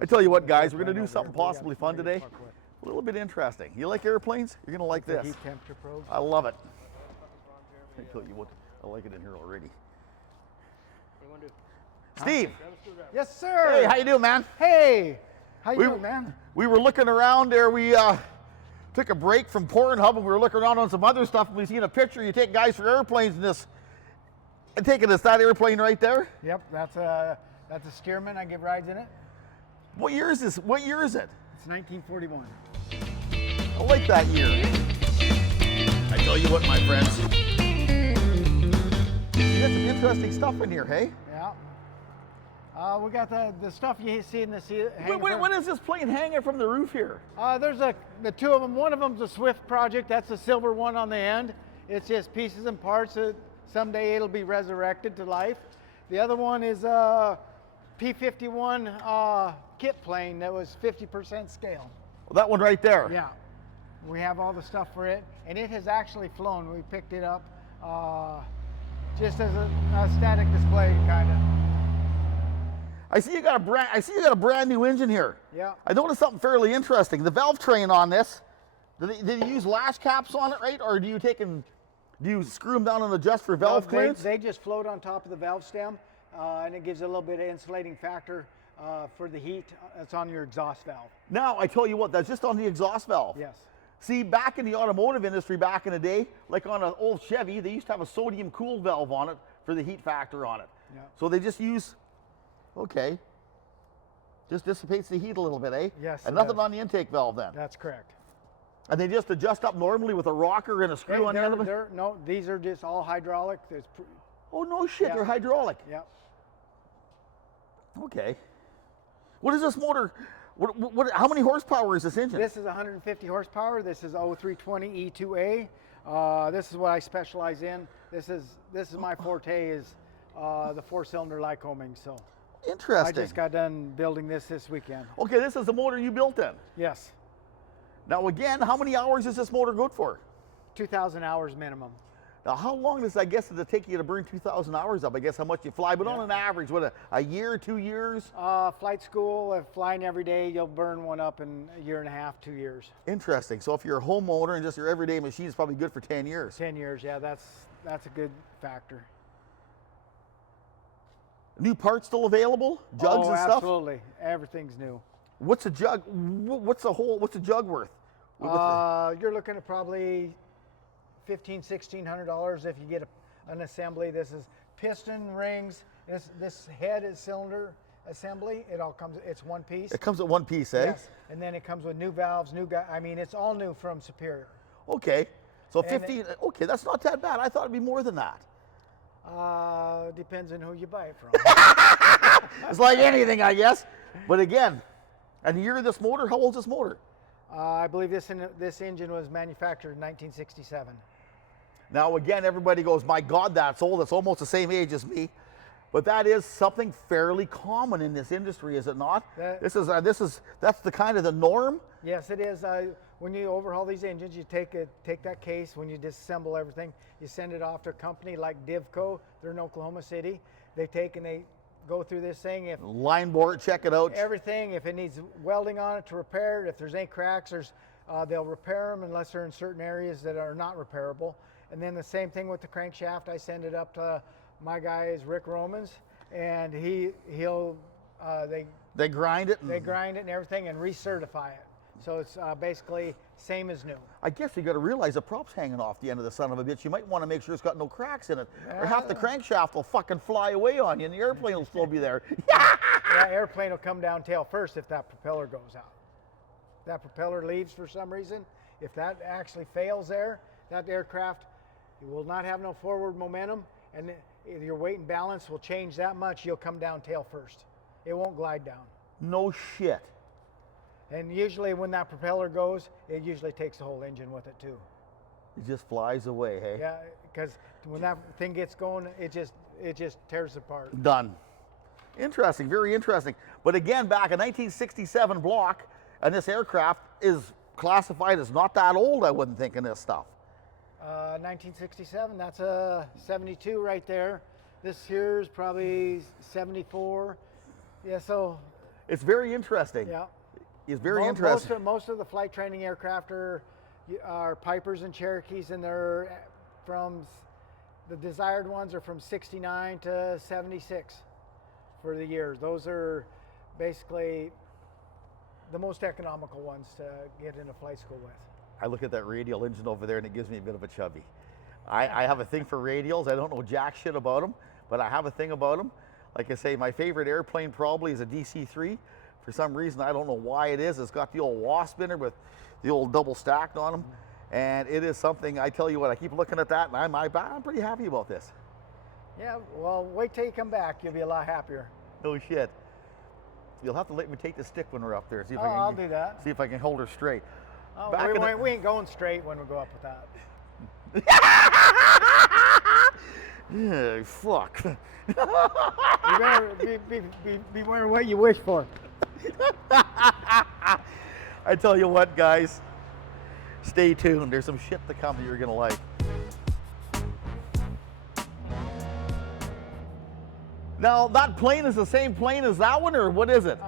I tell you what, guys, we're going to do something possibly fun today. A little bit interesting. You like airplanes? You're going to like this. Heat temperature probes. I love it. I tell you what, I like it in here already. Steve. Yes, sir. Hey, how you doing, man? Hey, how you doing, man? We were looking around there. We took a break from Pornhub and we were looking around on some other stuff. And we seen a picture. You take guys for airplanes and this. I'm taking this that airplane right there. Yep, that's a Stearman. I give rides in it. What year is this? What year is it? It's 1941. I like that year. I tell you what, my friends. You got some interesting stuff in here, hey? Yeah. We got the stuff you see in the hangar. What is this plane hanging from the roof here? There's the two of them. One of them's a Swift project. That's the silver one on the end. It's just pieces and parts. Someday it'll be resurrected to life. The other one is a P-51 kit plane that was 50% scale. Well, that one right there. Yeah. We have all the stuff for it, and it has actually flown. We picked it up just as a static display, kind of. I see you got a brand new engine here. Yeah. I noticed something fairly interesting. The valve train on this. Did you use lash caps on it, right? Or do you screw them down and adjust for valve clearance? They just float on top of the valve stem, and it gives a little bit of insulating factor for the heat. It's on your exhaust valve. Now, I tell you what, that's just on the exhaust valve. Yes. See, back in the automotive industry back in the day, like on an old Chevy, they used to have a sodium cool valve on it for the heat factor on it. Yeah. So they just use, okay, just dissipates the heat a little bit, eh? Yes. And nothing on the intake valve then. That's correct. And they just adjust up normally with a rocker and a screw on the end of it? No, these are just all hydraulic. Oh, no shit, Yeah. they're hydraulic. Yep. Okay. What is this motor? How many horsepower is this engine? This is 150 horsepower. This is 0320 E2A. This is what I specialize in. This is my forte is the 4-cylinder Lycoming. So interesting. I just got done building this weekend. Okay, this is the motor you built then? Yes. Now again, how many hours is this motor good for? 2,000 hours minimum. Now how long does, does it take you to burn 2,000 hours up? I guess how much you fly, but on an average, what, a year, 2 years? Flight school, flying every day, you'll burn one up in a year and a half, 2 years. Interesting. So if you're a homeowner and just your everyday machine, it's probably good for 10 years. 10 years, yeah, that's a good factor. New parts still available? Jugs and stuff? Absolutely. Everything's new. What's a jug? What's a jug worth? You're looking at probably $1,500–1,600 if you get an assembly. This is piston rings. This head is cylinder assembly. It all comes. It's one piece. It comes at one piece, eh? Yes. And then it comes with new valves, I mean, it's all new from Superior. Okay. So 15. Okay, that's not that bad. I thought it'd be more than that. Depends on who you buy it from. It's like anything, I guess. But again, and the year of this motor, how old is this motor? I believe this engine was manufactured in 1967. Now again, everybody goes, my God, that's old. It's almost the same age as me. But that is something fairly common in this industry, is it not? That's the kind of the norm. Yes, it is. When you overhaul these engines, you take that case. When you disassemble everything, you send it off to a company like Divco. They're in Oklahoma City. They take and they go through this thing. If line board, check it out. Everything. If it needs welding on it to repair it, if there's any cracks, they'll repair them unless they're in certain areas that are not repairable. And then the same thing with the crankshaft. I send it up to my guy is Rick Romans, and he'll they grind it. They grind it and everything and recertify it. So it's basically same as new. I guess you got to realize the prop's hanging off the end of the son of a bitch. You might want to make sure it's got no cracks in it, or half the crankshaft will fucking fly away on you, and the airplane will still be there. Yeah, airplane will come down tail first if that propeller goes out. If that propeller leaves for some reason, if that actually fails there, that aircraft will not have no forward momentum, and your weight and balance will change that much. You'll come down tail first. It won't glide down. No shit. And usually when that propeller goes, it usually takes the whole engine with it too. It just flies away, hey? Yeah, because when that thing gets going, it just tears apart. Done. Interesting, very interesting. But again, back in 1967 block, and this aircraft is classified as not that old, I wouldn't think, in this stuff. 1967, that's a 72 right there. This here is probably 74. Yeah, so It's very interesting. Yeah. It's very interesting. Most of the flight training aircraft are Pipers and Cherokees, and they're from, the desired ones are from 69 to 76 for the years. Those are basically the most economical ones to get into flight school with. I look at that radial engine over there and it gives me a bit of a chubby. I have a thing for radials. I don't know jack shit about them, but I have a thing about them. Like I say, my favorite airplane probably is a DC-3. For some reason, I don't know why it is. It's got the old wasp in it with the old double stacked on them. And it is something, I tell you what, I keep looking at that and I'm pretty happy about this. Yeah, well, wait till you come back. You'll be a lot happier. No shit. You'll have to let me take the stick when we're up there. See if I'll do that. See if I can hold her straight. Oh, we ain't going straight when we go up with that. Yeah, fuck. You better be wearing what you wish for. I tell you what, guys, stay tuned. There's some shit to come that you're gonna like. Now, that plane is the same plane as that one, or what is it?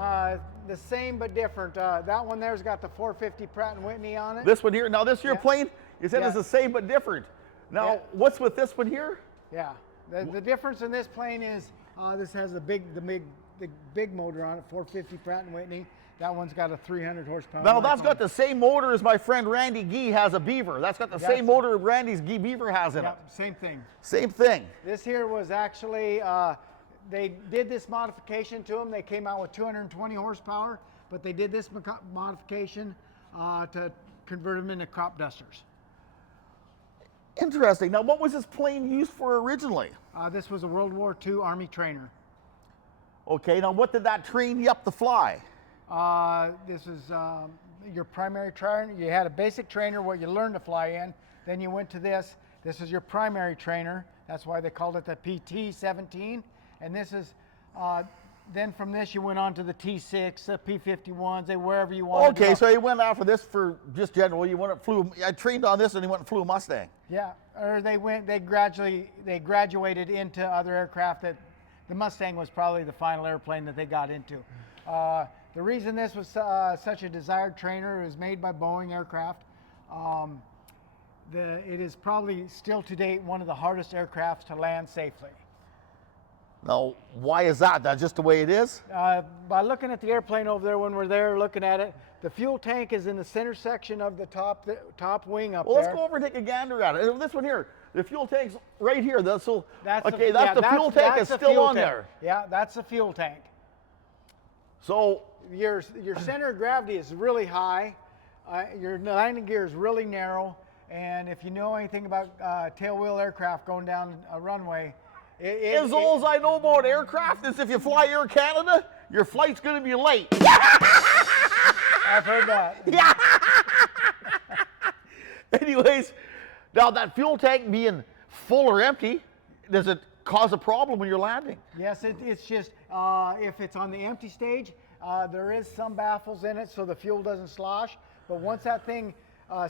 The same but different. That one there's got the 450 Pratt & Whitney on it. This one here. Now, this your plane, you said is the same but different. Now, what's with this one here? Yeah. The difference in this plane is this has the big motor on it, 450 Pratt & Whitney. That one's got a 300 horsepower. Now, that's got the same motor as my friend Randy Gee has a Beaver. That's got the same motor Randy's Beaver has in it. Same thing. Same thing. This here was actually, they did this modification to them. They came out with 220 horsepower, but they did this modification to convert them into crop dusters. Interesting. Now, what was this plane used for originally? This was a World War II Army trainer. Okay, now what did that train you up to fly? This is your primary trainer. You had a basic trainer, what you learned to fly in. Then you went to this. This is your primary trainer. That's why they called it the PT-17. And this is, then from this you went on to the T6, the P-51s, wherever you wanted to go. Okay, so you went after this for just general. You went and flew. I trained on this, and you went and flew a Mustang. Yeah, or they graduated into other aircraft. That the Mustang was probably the final airplane that they got into. The reason this was such a desired trainer, it was made by Boeing Aircraft. It is probably still to date one of the hardest aircrafts to land safely. Now, why is that? That's just the way it is? By looking at the airplane over there, when we're there looking at it, the fuel tank is in the center section of the top wing up there. Well, let's go over and take a gander at it. This one here, the fuel tank's right here. That's the fuel tank is still on there. Yeah, that's the fuel tank. So your center of gravity is really high. Your landing gear is really narrow. And if you know anything about tailwheel aircraft going down a runway, all I know about aircraft is if you fly Air Canada, your flight's going to be late. I've heard that. Yeah. Anyways, now that fuel tank being full or empty, does it cause a problem when you're landing? Yes, it's just if it's on the empty stage, there is some baffles in it so the fuel doesn't slosh. But once that thing,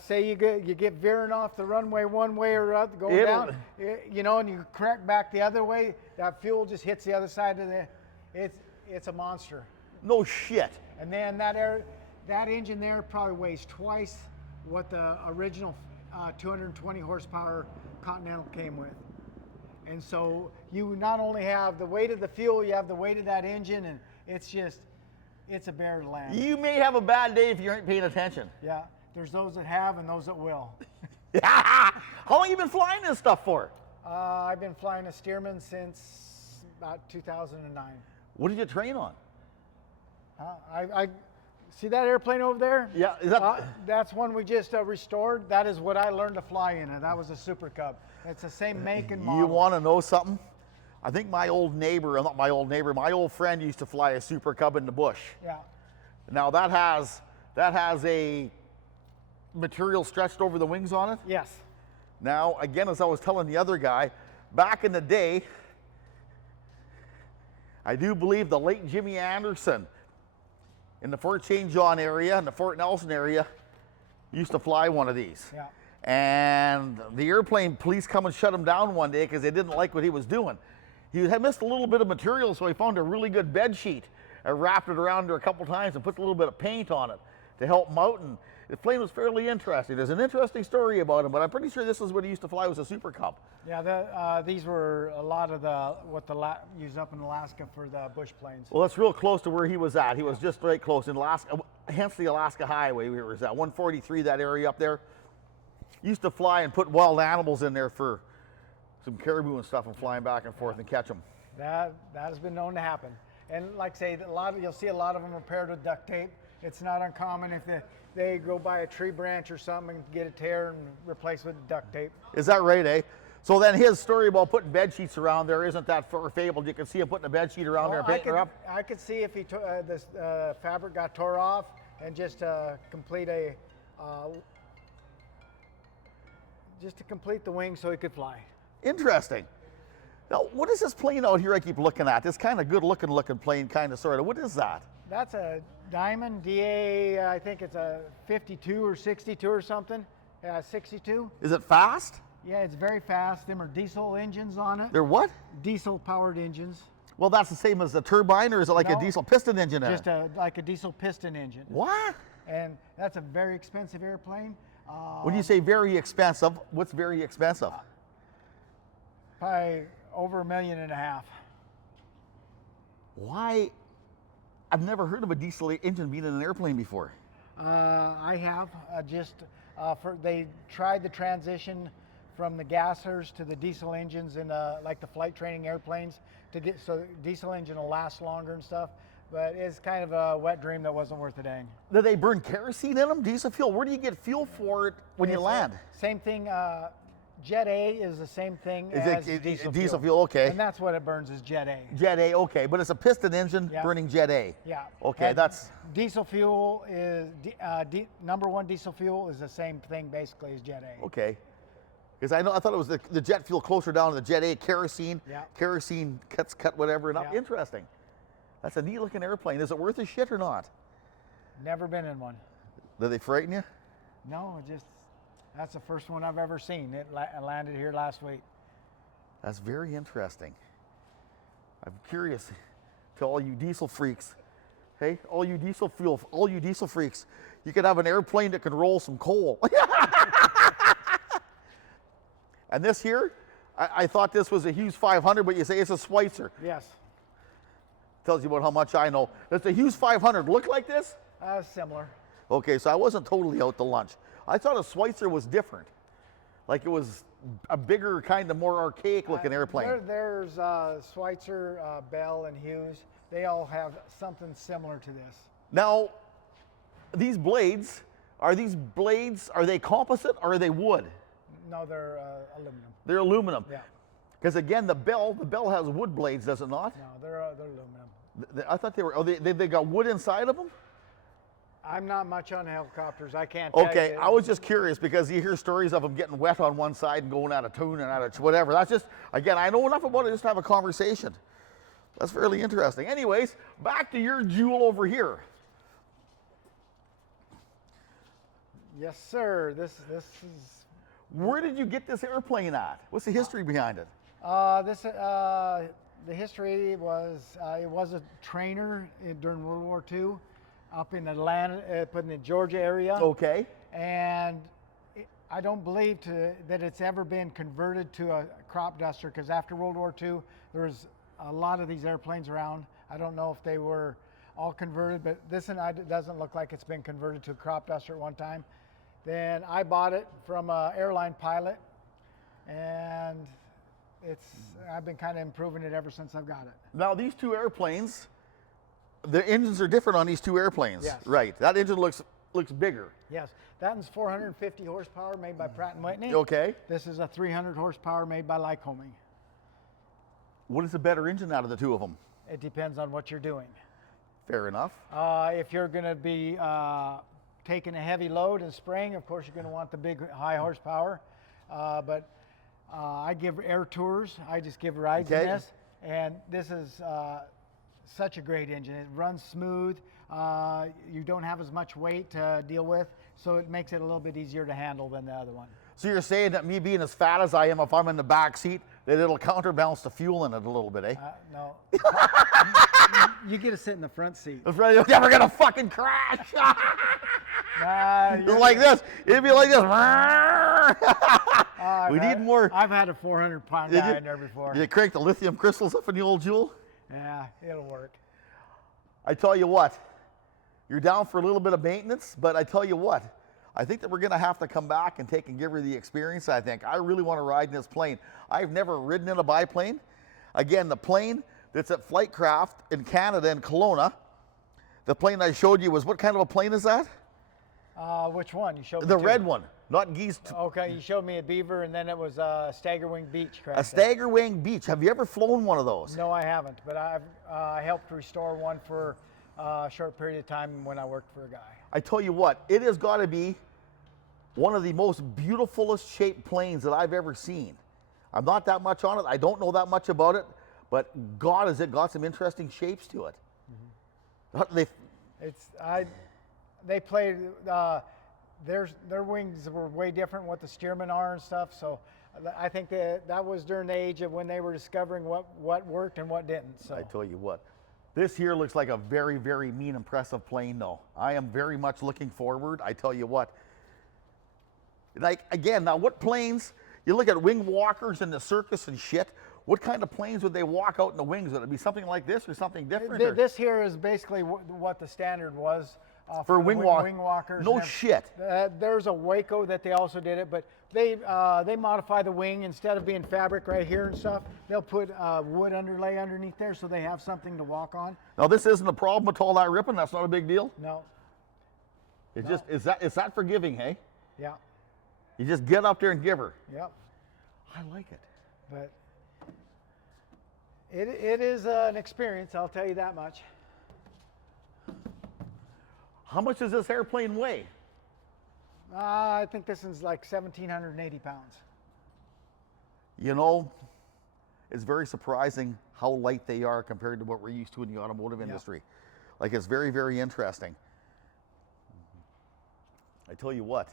say you get veering off the runway one way or other, going down, and you correct back the other way, that fuel just hits the other side of it's a monster. No shit. And then that engine there probably weighs twice what the original 220 horsepower Continental came with. And so you not only have the weight of the fuel, you have the weight of that engine, and it's a bear to land. You may have a bad day if you aren't paying attention. Yeah, there's those that have and those that will. How long have you been flying this stuff for? I've been flying a Stearman since about 2009. What did you train on? I see that airplane over there? Yeah, is that's one we just restored. That is what I learned to fly in, and that was a Super Cub. It's the same make and model. You want to know something? I think my old friend used to fly a Super Cub in the bush. Yeah. Now that has a material stretched over the wings on it? Yes. Now, again, as I was telling the other guy, back in the day, I do believe the late Jimmy Anderson in the Fort St. John area and the Fort Nelson area used to fly one of these. Yeah. And the airplane police come and shut him down one day because they didn't like what he was doing. He had missed a little bit of material, so he found a really good bed sheet. I wrapped it around her a couple times and put a little bit of paint on it to help him out. And the plane was fairly interesting. There's an interesting story about him, but I'm pretty sure this is what he used to fly, was a Super Cub. Yeah, these were a lot of what used up in Alaska for the bush planes. Well, that's real close to where he was at. He was just right close in Alaska, hence the Alaska Highway. We was at 143, that area up there. Used to fly and put wild animals in there for some caribou and stuff, and flying back and forth and catch them. That has been known to happen. And like I say, you'll see a lot of them repaired with duct tape. It's not uncommon if they go by a tree branch or something and get a tear and replace with duct tape. Is that right, eh? So then his story about putting bed sheets around there isn't that fabled. You can see him putting a bed sheet around there and painting her up. I could see if this fabric got tore off and just complete just to complete the wing so he could fly. Interesting. Now, what is this plane out here I keep looking at? This kind of good looking plane, kind of, sort of. What is that? That's a Diamond DA, I think it's a 52 or 62 or something. 62. Is it fast? Yeah, it's very fast. Them are diesel engines on it. They're what? Diesel powered engines. Well, that's the same as a turbine, or is it like a diesel piston engine in just it? like a diesel piston engine. What? And that's a very expensive airplane. When you say very expensive, what's very expensive? Probably over $1.5 million. Why? I've never heard of a diesel engine being in an airplane before. I have. They tried the transition from the gassers to the diesel engines in like the flight training airplanes, so diesel engine will last longer and stuff. But it's kind of a wet dream that wasn't worth a dang. Do they burn kerosene in them? Diesel fuel? Where do you get fuel for it when you land? Same thing. Jet A is the same thing as diesel fuel, okay. And that's what it burns, is Jet A. Jet A, okay. But it's a piston engine burning Jet A. Yeah. Okay, and that's... Diesel fuel is, number one diesel fuel is the same thing basically as Jet A. Okay. Because I thought it was the jet fuel closer down to the Jet A, kerosene. Yeah. Kerosene cut whatever. And up. Interesting. That's a neat looking airplane. Is it worth a shit or not? Never been in one. Do they frighten you? No, that's the first one I've ever seen. It landed here last week. That's very interesting. I'm curious to all you diesel freaks. Hey, all you diesel freaks, you could have an airplane that can roll some coal. And this here, I thought this was a Hughes 500, but you say it's a Schweitzer. Yes. Tells you about how much I know. Does the Hughes 500 look like this? Similar. Okay, so I wasn't totally out to lunch. I thought a Schweitzer was different. Like it was a bigger, kind of more archaic looking airplane. There's Schweitzer, Bell, and Hughes. They all have something similar to this. Now, these blades, are they composite or are they wood? No, they're aluminum. They're aluminum. Yeah. Because again, the Bell has wood blades, does it not? No, they're aluminum. I thought they were. Oh, they got wood inside of them. I'm not much on helicopters. I can't tell you. Okay, I was just curious because you hear stories of them getting wet on one side and going out of tune and out of whatever. That's just, again, I know enough about it just to have a conversation. That's really interesting. Anyways, back to your jewel over here. Yes, sir. This is. Where did you get this airplane at? What's the history behind it? The history was it was a trainer during World War II up in Atlanta, in the Georgia area. Okay. And I don't believe that it's ever been converted to a crop duster, because after World War II, there was a lot of these airplanes around. I don't know if they were all converted, but this one doesn't look like it's been converted to a crop duster at one time. Then I bought it from an airline pilot, and I've been kind of improving it ever since I've got it. Now these two airplanes, the engines are different on these two airplanes. Yes. Right. That engine looks bigger. Yes. That one's 450 horsepower made by Pratt & Whitney. Okay. This is a 300 horsepower made by Lycoming. What is the better engine out of the two of them? It depends on what you're doing. Fair enough. If you're going to be taking a heavy load and spraying, of course you're going to want the big high horsepower. But I give air tours. I just give rides in this. And this is such a great engine. It runs smooth. You don't have as much weight to deal with, so it makes it a little bit easier to handle than the other one. So you're saying that me being as fat as I am, if I'm in the back seat, that it'll counterbalance the fuel in it a little bit, eh? No. You get to sit in the front seat. You're never gonna fucking crash. It's like this. It'd be like this. We need more. I've had a 400-pound guy in there before. Did you crank the lithium crystals up in the old Jewel? Yeah, it'll work. I tell you what, you're down for a little bit of maintenance, but I tell you what, I think that we're gonna have to come back and give her the experience, I think. I really wanna ride in this plane. I've never ridden in a biplane. Again, the plane that's at Flightcraft in Canada in Kelowna, the plane I showed you was, what kind of a plane is that? Which one? You showed me The two. red one, not Geese. Okay, you showed me a Beaver, and then it was a Stagger Wing Beach. Correct? A Stagger Wing Beach. Have you ever flown one of those? No, I haven't, but I helped restore one for a short period of time when I worked for a guy. I tell you what, it has got to be one of the most beautifulest shaped planes that I've ever seen. I'm not that much on it. I don't know that much about it, but God, has it got some interesting shapes to it. They played. Their wings were way different what the Stearman are and stuff. So I think that was during the age of when they were discovering what worked and what didn't. So I tell you what, this here looks like a very, very mean, impressive plane though. I am very much looking forward. I tell you what, like again, now what planes, you look at wing walkers in the circus and shit, what kind of planes would they walk out in the wings? Would it be something like this or something different? This here is basically what the standard was. For wing walkers. No shit. There's a Waco that they also did it, but they modify the wing. Instead of being fabric right here and stuff, they'll put wood underlay underneath there so they have something to walk on. Now this isn't a problem at all, that ripping. That's not a big deal. No. It's just it's that forgiving, hey? Yeah. You just get up there and give her. Yep. I like it. But it is an experience, I'll tell you that much. How much does this airplane weigh? I think this is like 1,780 pounds. You know, it's very surprising how light they are compared to what we're used to in the automotive industry. Like, it's very, very interesting. I tell you what,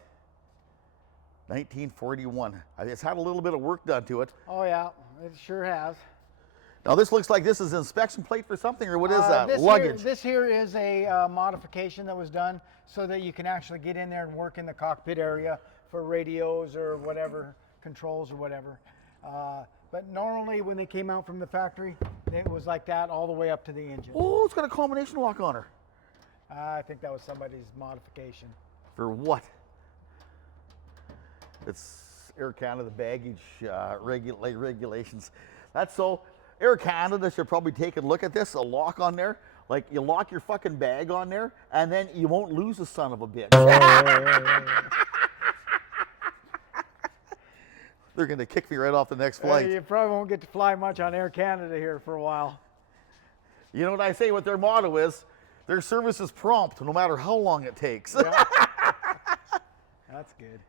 1941. It's had a little bit of work done to it. Oh yeah, it sure has. Now this looks like this is an inspection plate for something, or what is that? Luggage. This here is a modification that was done so that you can actually get in there and work in the cockpit area for radios or whatever, controls or whatever. But normally when they came out from the factory, it was like that all the way up to the engine. Oh, it's got a combination lock on her. I think that was somebody's modification. For what? It's Air Canada baggage regulations. That's so. Air Canada should probably take a look at this, a lock on there. Like, you lock your fucking bag on there, and then you won't lose the son of a bitch. They're going to kick me right off the next flight. You probably won't get to fly much on Air Canada here for a while. You know what I say, what their motto is? Their service is prompt, no matter how long it takes. Yeah. That's good.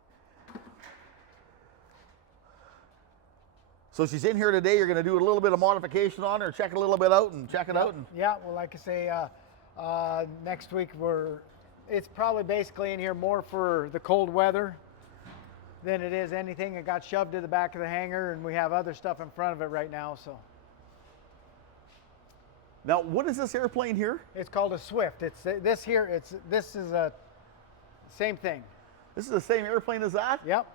So she's in here today. You're going to do a little bit of modification on her, check it a little bit out, and check it out. And yeah, well, like I say, next week it's probably basically in here more for the cold weather than it is anything. It got shoved to the back of the hangar, and we have other stuff in front of it right now. So. Now, what is this airplane here? It's called a Swift. It's this here. This is a same thing. This is the same airplane as that? Yep.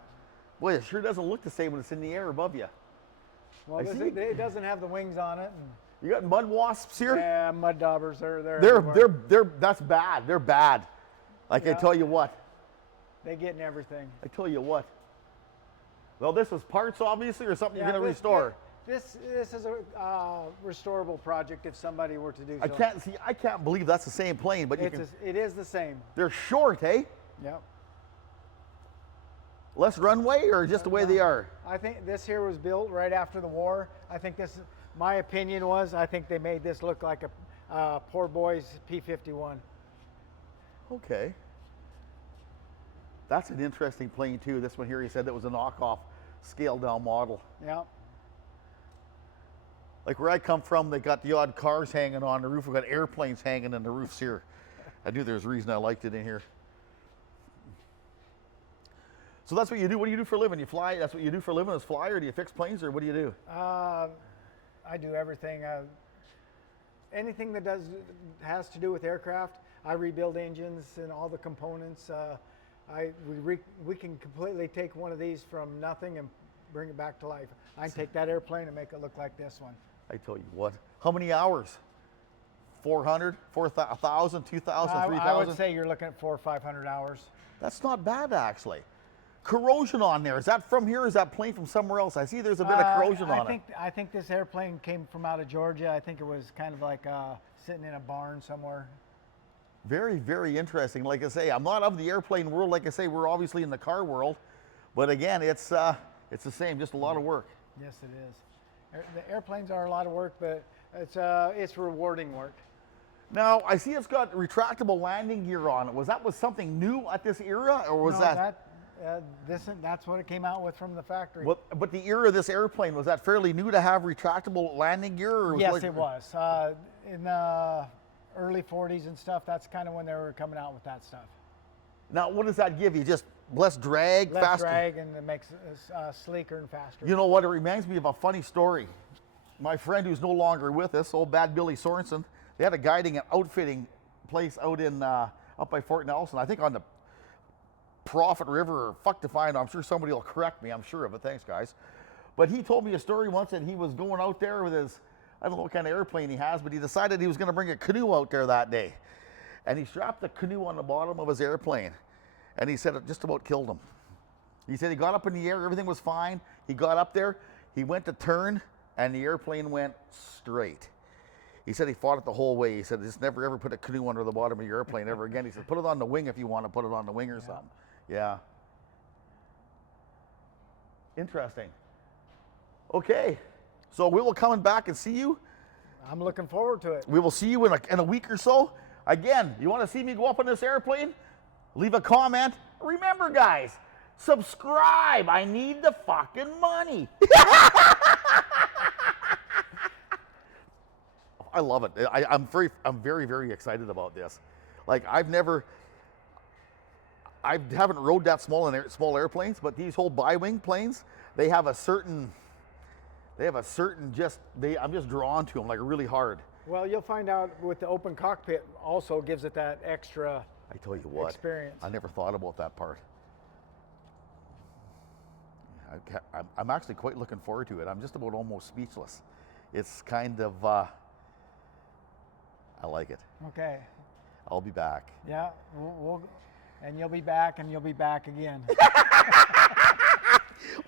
Boy, it sure doesn't look the same when it's in the air above you. Well, it doesn't have the wings on it. You got mud wasps here? Yeah, mud daubers. They're that's bad. They're bad. Like, yeah. I tell you what. They get in everything. I tell you what. Well, this is parts, obviously, or something you're going to restore. This is a restorable project if somebody were to do so. I can't believe that's the same plane, but it is the same. They're short, eh? Yep. Less runway, or just the way they are? I think this here was built right after the war. I think my opinion I think they made this look like a poor boy's P-51. Okay. That's an interesting plane too. This one here, he said that was a knockoff, scaled down model. Yeah. Like where I come from, they got the odd cars hanging on the roof. We've got airplanes hanging in the roofs here. I knew there was a reason I liked it in here. So that's what you do. What do you do for a living? You fly? That's what you do for a living, is fly, or do you fix planes, or what do you do? I do everything. anything that has to do with aircraft, I rebuild engines and all the components. We can completely take one of these from nothing and bring it back to life. I can take that airplane and make it look like this one. I tell you what. How many hours? 400, 4,000, 2,000, 3,000? I would say you're looking at 400 or 500 hours. That's not bad, actually. Corrosion on there. Is that from here or is that plane from somewhere else? I see there's a bit of corrosion on it. I think this airplane came from out of Georgia. I think it was kind of like sitting in a barn somewhere. Very, very interesting. Like I say, I'm not of the airplane world. Like I say, we're obviously in the car world. But again, it's the same, just a lot of work. Yes, it is. The airplanes are a lot of work, but it's rewarding work. Now, I see it's got retractable landing gear on it. Was something new at this era, or was that's what it came out with from the factory. But the era of this airplane, was that fairly new to have retractable landing gear? Or Yes, it was. In the early 40s and stuff, that's kind of when they were coming out with that stuff. Now, what does that give you? Just less drag, faster? Less drag, and it makes it sleeker and faster. You know what? It reminds me of a funny story. My friend who's no longer with us, old Bad Billy Sorensen, they had a guiding and outfitting place out in up by Fort Nelson, I think on the Prophet River, or fuck to find. I'm sure somebody will correct me, I'm sure of it. Thanks, guys. But he told me a story once that he was going out there with his, I don't know what kind of airplane he has, but he decided he was going to bring a canoe out there that day. And he strapped the canoe on the bottom of his airplane. And he said it just about killed him. He said he got up in the air, everything was fine. He got up there, he went to turn, and the airplane went straight. He said he fought it the whole way. He said, just never ever put a canoe under the bottom of your airplane ever again. He said, put it on the wing if you want to put it on the wing or something. Yeah. Interesting. Okay. So we will come back and see you. I'm looking forward to it. We will see you in a week or so. Again, you want to see me go up on this airplane? Leave a comment. Remember, guys, subscribe. I need the fucking money. I love it. I'm very, very excited about this. Like I haven't rode that small airplanes, but these whole bi-wing planes, they have a certain I'm just drawn to them like really hard. Well, you'll find out with the open cockpit also gives it that extra I tell you what, experience. I never thought about that part. I'm actually quite looking forward to it. I'm just about almost speechless. It's kind of, I like it. Okay. I'll be back. Yeah, and you'll be back, and you'll be back again.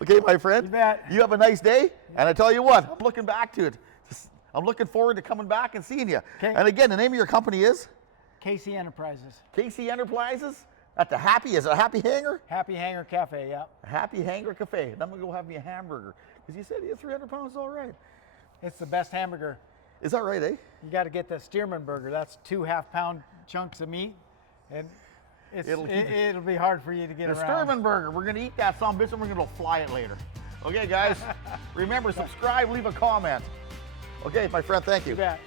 Okay, my friend. You bet. You have a nice day. And I tell you what, I'm looking back to it. I'm looking forward to coming back and seeing you. Okay. And again, the name of your company is? KC Enterprises. KC Enterprises? At the Happy, is it a Happy Hangar? Happy Hangar Cafe, yeah. Happy Hangar Cafe. And I'm going to go have me a hamburger. Because you said you had 300 pounds, all right. It's the best hamburger. Is that right, eh? You got to get the Stearman burger. That's 2 half-pound chunks of meat. And it'll be hard for you to get the around. Stearman burger. We're going to eat that some bitch and we're going to fly it later. Okay, guys? Remember, subscribe, leave a comment. Okay, my friend, thank you. You bet.